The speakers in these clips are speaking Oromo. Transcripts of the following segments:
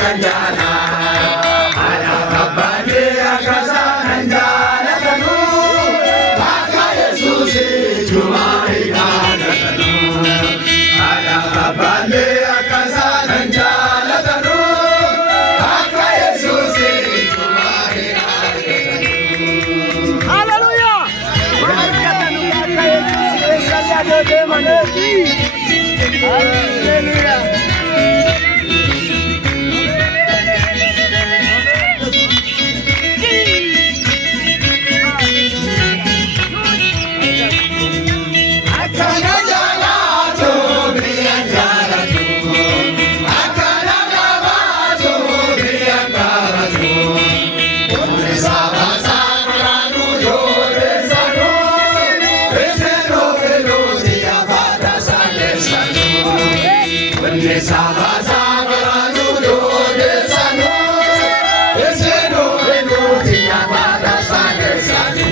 sanjana ala rabbani akasananja latanu baka Jesus juma idanatanu ala rabbani akasananja latanu baka Jesus juma idanatanu hallelujah barakatanu baka Jesus sallallahu alaihi hallelujah Sama sama nudo desanu, desenu enu tiya pada desanu.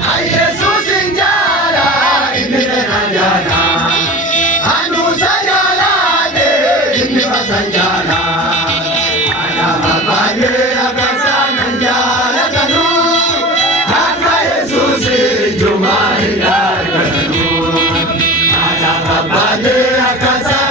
Ay Jesus injala ini anjana, anu sayala de ini pasanjana. Ada apa de akasan anjala kanu, haka Jesus jumai kanu. Ada apa de akasan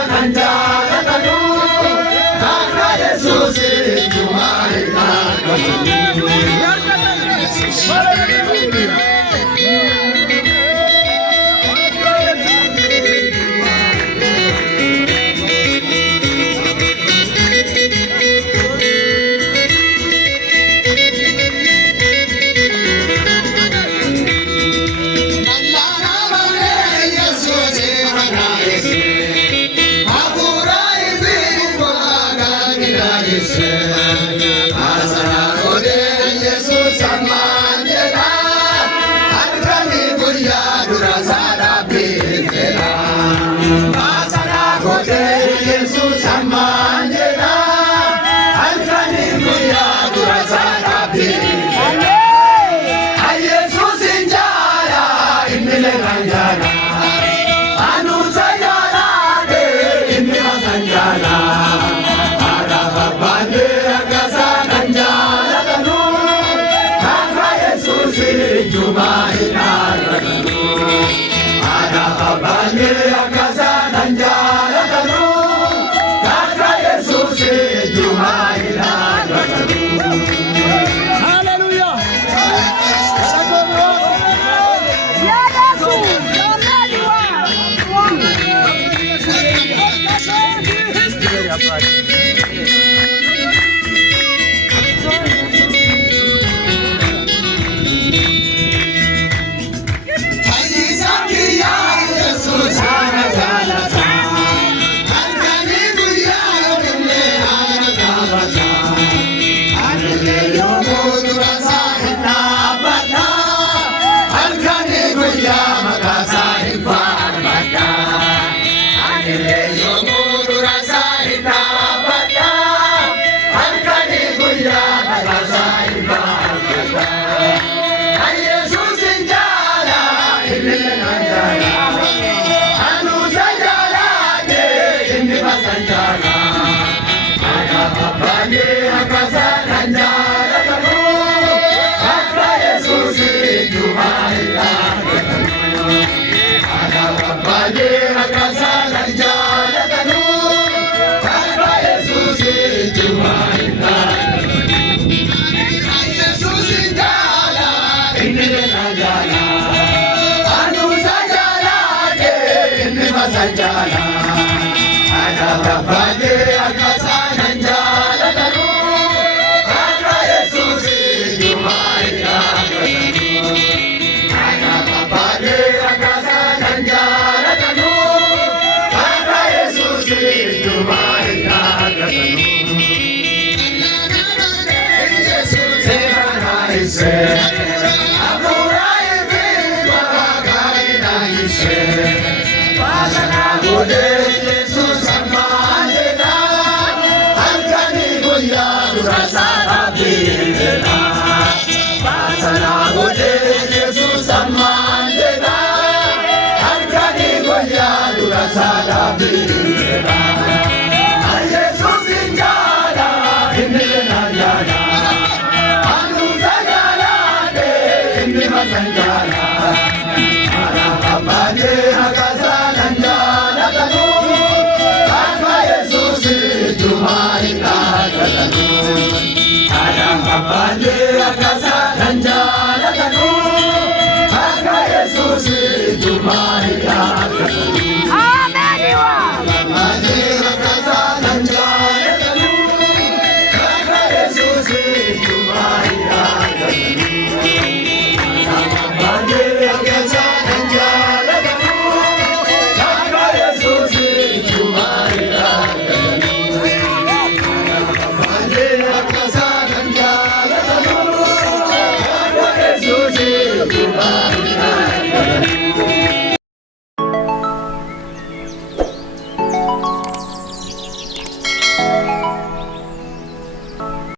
sanjana ada rabbani akasan anjala kanu haka Jesus jumai kanu ada rabbani akasan anjala kanu haka Jesus jumai kanu Jesus se